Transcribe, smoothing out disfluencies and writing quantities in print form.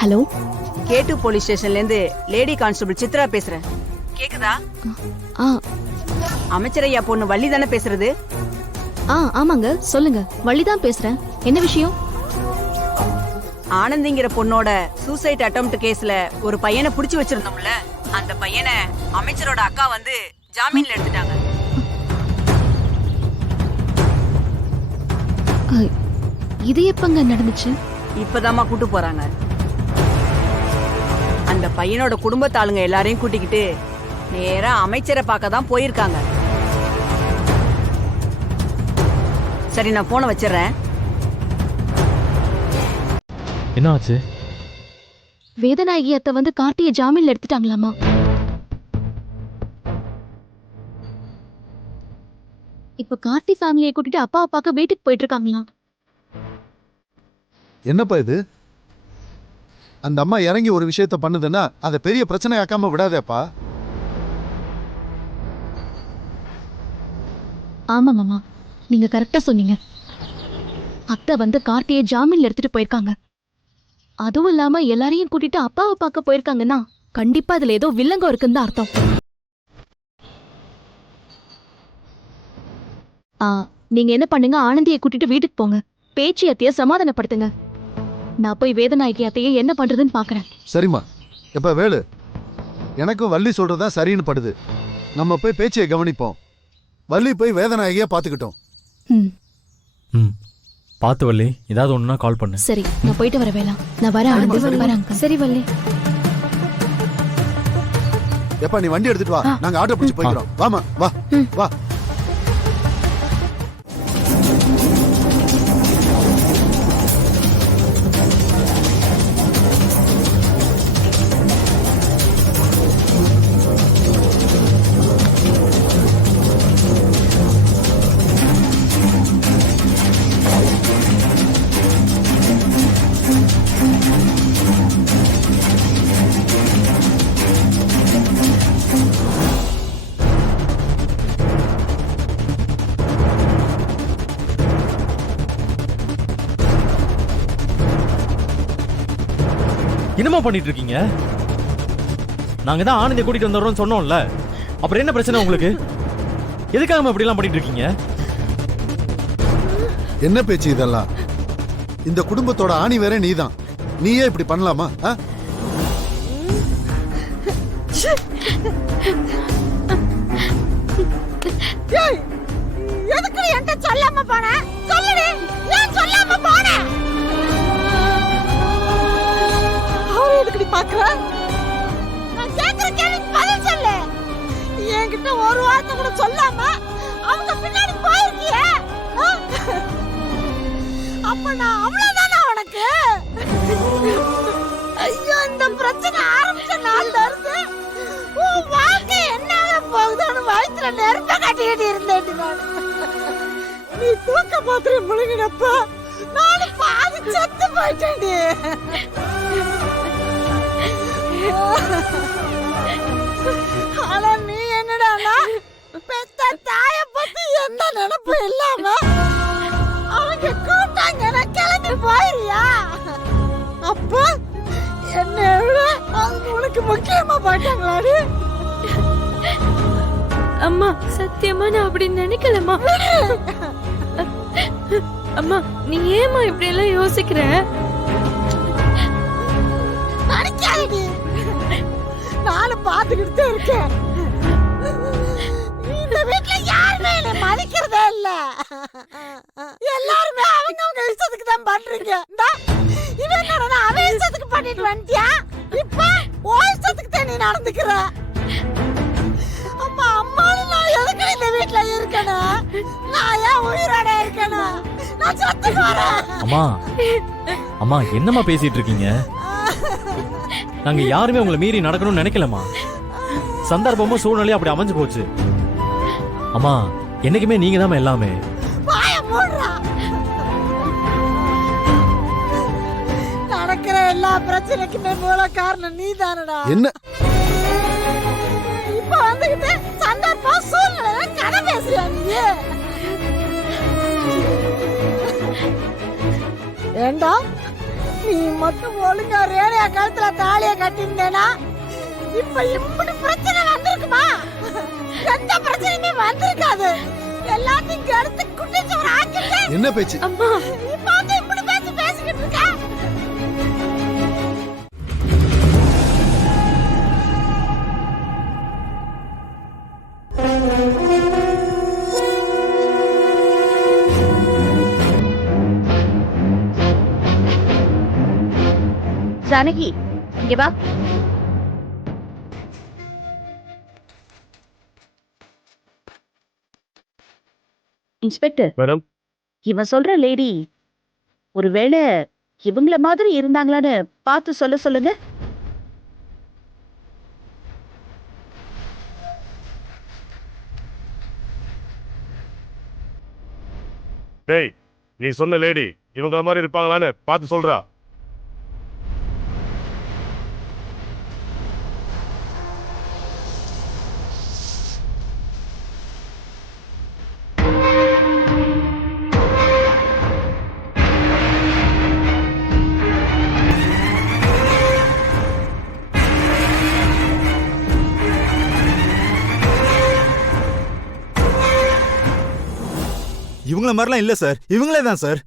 Hello, கேட்டு police ஸ்டேஷன்ல இருந்து லேடி கான்ஸ்டபிள் சித்ரா பேசுறேன். கேக்குதா? ஆ அமைச்சரையா பொண்ணு வள்ளி தானே பேசுறது? ஆமாங்க, சொல்லுங்க. வள்ளி தான் பேசுறேன். என்ன விஷயம்? ஆனந்திங்கிற பொண்ணோட சூசைட் அட்டெம்ப்ட் கேஸ்ல ஒரு பையனை புடிச்சு வச்சிருந்தோம்ல, அந்த பையனை அமைச்சரோட அக்கா வந்து ஜாமீன்ல எடுத்துட்டாங்க. இது எப்பங்க நடந்துச்சு? இப்பதாம்மா கூட்டு போறாங்க. அந்த பையனோட குடும்பத்தாளுங்க எல்லாரையும் கூட்டிக்கிட்டு நேரா அமைச்சரை பார்க்க தான் போயிருக்காங்க. சரி, நான் போனை வச்சிடறேன். என்ன ஆச்சு? வேதநாயகி அத்தை வந்து கார்த்தியை ஜாமீன்ல எடுத்துட்டாங்களாமா. இப்ப கார்த்தி ஃபேமிலியை கூட்டிட்டு அப்பா அப்பாக்க வீட்டுக்கு போயிட்டு இருக்காங்களாம். என்னப்பா இது? அந்த அம்மா இறங்கி ஒரு விஷயத்த பண்ணுதுன்னா அதை பெரிய பிரச்சனை ஆக்காம விடாதேப்பா. ஆமா மாமா, நீங்க கரெக்டா சொன்னீங்க. அத்தை வந்து கார்த்தியை ஜாமீன்ல எடுத்துட்டு போயிருக்காங்க. அதுவும் இல்லாம எல்லாரையும் கூட்டிட்டு அப்பாவை பார்க்க போயிருக்காங்கன்னா கண்டிப்பா இதுல ஏதோ வில்லங்கம் இருக்குன்னு தான் அர்த்தம். நீங்க என்ன பண்ணுங்க, ஆனந்தியை கூட்டிட்டு வீட்டுக்கு போங்க. பேச்சு அத்தைய சமாதானப்படுத்துங்க. நான் போய் வேதநாயகி அத்தையை என்ன பண்றதுன்னு பாக்குறேன். சரிம்மா. எப்ப வேலு, எனக்கும் வள்ளி சொல்றதா சரின்னு படுது. நம்ம போய் பேச்சையை கவனிப்போம். வள்ளி போய் வேதநாயகியா பாத்துக்கிட்டோம். பார்த்து வள்ளி, ஏதாவது ஒண்ணுனா கால் பண்ணு. சரி, நான் போயிட்டு வர வேலாம். நான் வரேன். சரி வள்ளி. எப்ப நீ வண்டி எடுத்துட்டு வா, நாங்க ஆட்டோ பிடிச்சு போய்க்கிறோம். வாமா, வா வா. என்னமா பண்ணிட்டு இருக்கீங்க? நாங்க தான் ஆனந்தியை கூட்டிட்டு வந்துடுறோம்னு சொன்னோம்ல, அப்புறம் என்ன பிரச்சனை உங்களுக்கு? எதுக்காக இப்படி எல்லாம் பண்ணிட்டு இருக்கீங்க? என்ன பேச்சு இதெல்லாம்? இந்த குடும்பத்தோட ஆணி வேற நீதான். நீயே இப்படி பண்ணலாமா? எதுக்கு என்கிட்ட சொல்லாம போன? சொல்லுடி, ஏன் சொல்லாம போன? அவரு எதுக்கு பாக்குற? நான் கேக்குற கேள்விக்கு பதில் சொல்லு. என்கிட்ட ஒரு வார்த்தை கூட சொல்லாம அவங்க பின்னாடி போயிருக்கியே, அப்ப நான் அவ்வளவுதானா உனக்கு? ஐயோ, இந்த பிரச்சனை ஆரம்பிச்ச நாள்ல இருந்து உன் வாழ்க்கை என்ன போகுதுன்னு வயிற்றுல நெருப்ப கட்டிக்கிட்டு இருந்தேன். நீ தூக்க பாத்திரம் முழுங்கினப்ப நானும் பாதி செத்து போயிட்டேன்டி. ஆனா நீ என்னடானா பெத்த தாய பத்தி எந்த நினைப்பு இல்லாம அவங்க கூட்டாங்க கிளம்பி போயிரியா? அப்ப என்ன விட அவங்க உனக்கு முக்கியமா போயிட்டாங்களாடி? அம்மா, சத்தியமா நான் அப்படி நினைக்கலம்மா. அம்மா, நீ ஏமா இப்படி எல்லாம் யோசிக்கிற? நினைக்காதடி, நானும் பாத்துக்கிட்டு இருக்கேன். இந்த வீட்டுல யாருமே என்ன மதிக்கிறதே இல்ல. எல்லாருமே அவங்க இஷ்டத்துக்கு தான் பண்றீங்க. இவன் என்னடா அவன் இஷ்டத்துக்கு பண்ணிட்டு வந்துட்டியா? இப்ப ஓ இஷ்டத்துக்கு தான் நீ நடந்துக்கிற. அம்மா, அம்மாவும் நான் எதுக்கு இந்த வீட்டுல இருக்கணும்? நான் ஏன் உயிரோட இருக்கணும்? நான் செத்து போறேன். அம்மா, அம்மா என்னம்மா பேசிட்டு இருக்கீங்க? நாங்க யாருமே உங்களை மீறி நடக்கணும்னு நினைக்கலமா. சந்தர்ப்பமும் சூழ்நிலையும் அப்படி அமைஞ்சு போச்சு. அம்மா, என்னைக்குமே நீங்க தான் எல்லாமே. வாய மூடுறா. நடக்கிற எல்லா பிரச்சனைக்குமே மூல காரணம் நீ தானடா. என்ன இப்ப வந்துகிட்டு சந்தர்ப்பம் சூழ்நிலை கதை பேசுறியா நீ? ஏண்டா நீ மட்டும் ஒழுங்கா ரேடியா கழுத்துல தாலிய கட்டியிருந்தேனா இப்ப இப்படி பிரச்சனை வந்திருக்குமா? எந்த பிரச்சனையுமே வந்திருக்காது. எல்லாத்தையும் கெடுத்து குட்டிச்சு ஒரு ஆக்கிட்டு என்ன பேச்சு? அம்மா இப்ப வந்து இப்படி பேசிக்கிட்டு இருக்க. ஜானகி இங்க வா. இன்ஸ்பெக்டர் மேடம், இவன் சொல்ற லேடி ஒருவேளை இவங்கள மாதிரி இருந்தாங்களான்னு பார்த்து சொல்லுங்க. டேய், நீ சொன்ன லேடி இவங்க மாதிரி இருப்பாங்களான்னு பார்த்து சொல்றா. இவங்கள மாதிரிலாம் இல்ல சார், இவங்களே தான் சார்.